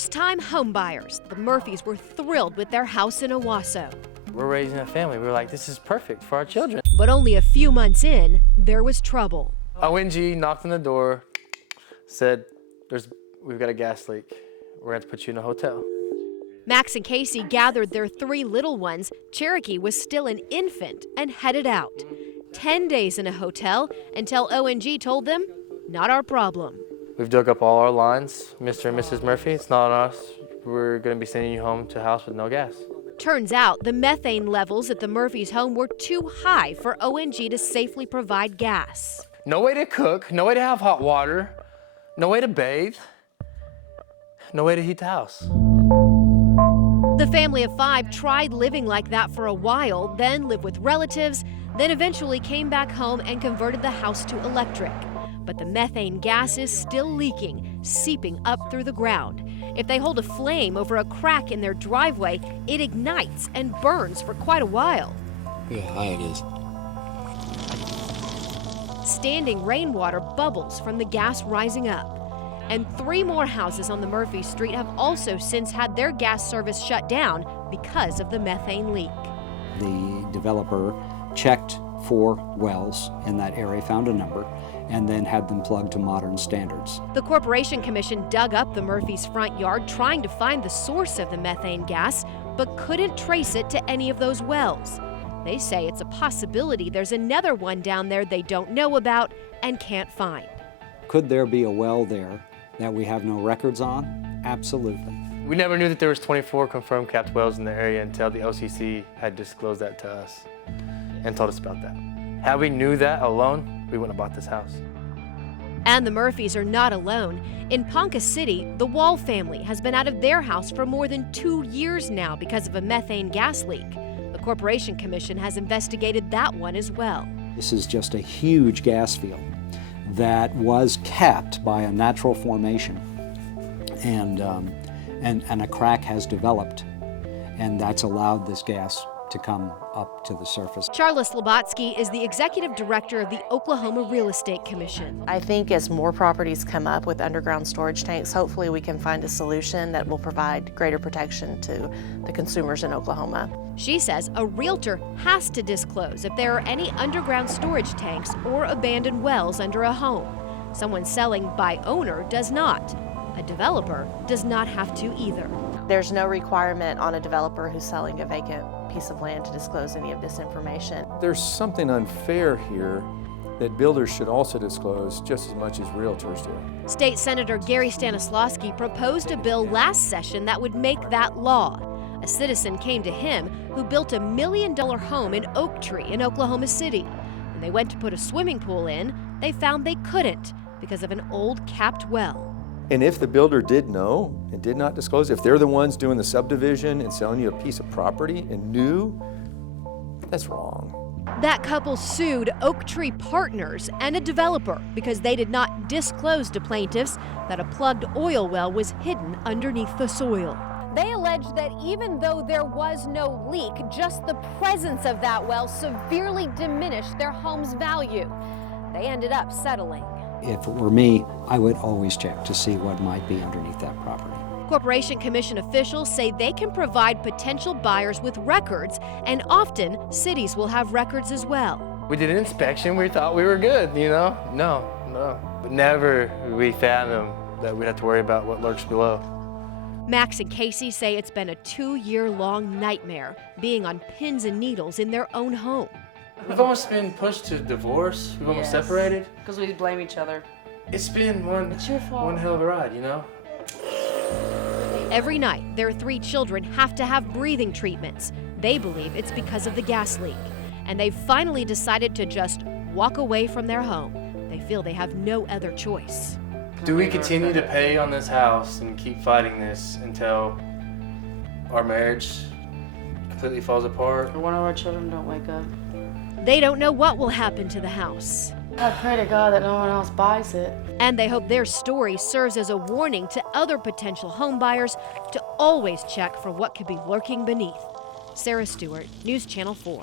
first-time homebuyers, the Murphys were thrilled with their house in Owasso. We're raising a family. We were like, this is perfect for our children. But only a few months in, there was trouble. ONG knocked on the door, said, we've got a gas leak. We're going to put you in a hotel. Max and Casey gathered their 3 little ones. Cherokee was still an infant and headed out. 10 days in a hotel until ONG told them, not our problem. We've dug up all our lines. Mr. and Mrs. Murphy, it's not on us. We're going to be sending you home to a house with no gas. Turns out the methane levels at the Murphys' home were too high for ONG to safely provide gas. No way to cook, no way to have hot water, no way to bathe, no way to heat the house. The family of 5 tried living like that for a while, then lived with relatives, then eventually came back home and converted the house to electric. But the methane gas is still leaking, seeping up through the ground. If they hold a flame over a crack in their driveway, it ignites and burns for quite a while. Look how high it is. Standing rainwater bubbles from the gas rising up. And 3 more houses on the Murphy Street have also since had their gas service shut down because of the methane leak. The developer checked for wells in that area, found a number, and then had them plugged to modern standards. The Corporation Commission dug up the Murphys' front yard trying to find the source of the methane gas, but couldn't trace it to any of those wells. They say it's a possibility there's another one down there they don't know about and can't find. Could there be a well there that we have no records on? Absolutely. We never knew that there was 24 confirmed capped wells in the area until the OCC had disclosed that to us and told us about that. Had we knew that alone, we wouldn't have bought this house. And the Murphys are not alone. In Ponca City, the Wall family has been out of their house for more than 2 years now because of a methane gas leak. The Corporation Commission has investigated that one as well. This is just a huge gas field that was capped by a natural formation, and a crack has developed, and that's allowed this gas to come up to the surface. Charla Slobotsky is the executive director of the Oklahoma Real Estate Commission. I think as more properties come up with underground storage tanks, hopefully we can find a solution that will provide greater protection to the consumers in Oklahoma. She says a realtor has to disclose if there are any underground storage tanks or abandoned wells under a home. Someone selling by owner does not. A developer does not have to either. There's no requirement on a developer who's selling a vacant piece of land to disclose any of this information. There's something unfair here that builders should also disclose just as much as realtors do. State Senator Gary Stanislawski proposed a bill last session that would make that law. A citizen came to him who built $1 million home in Oak Tree in Oklahoma City. When they went to put a swimming pool in, they found they couldn't because of an old capped well. And if the builder did know and did not disclose, if they're the ones doing the subdivision and selling you a piece of property and knew, that's wrong. That couple sued Oak Tree Partners and a developer because they did not disclose to plaintiffs that a plugged oil well was hidden underneath the soil. They alleged that even though there was no leak, just the presence of that well severely diminished their home's value. They ended up settling. If it were me, I would always check to see what might be underneath that property. Corporation Commission officials say they can provide potential buyers with records, and often cities will have records as well. We did an inspection, we thought we were good, you know? No. But never we fathom that we'd have to worry about what lurks below. Max and Casey say it's been a 2-year-long nightmare being on pins and needles in their own home. We've almost been pushed to divorce. We've almost separated. Because we blame each other. It's been one hell of a ride, you know? Every night, their 3 children have to have breathing treatments. They believe it's because of the gas leak. And they've finally decided to just walk away from their home. They feel they have no other choice. Do we continue to pay on this house and keep fighting this until our marriage completely falls apart? Or one of our children don't wake up. They don't know what will happen to the house. I pray to God that no one else buys it. And they hope their story serves as a warning to other potential home buyers to always check for what could be lurking beneath. Sarah Stewart, News Channel 4.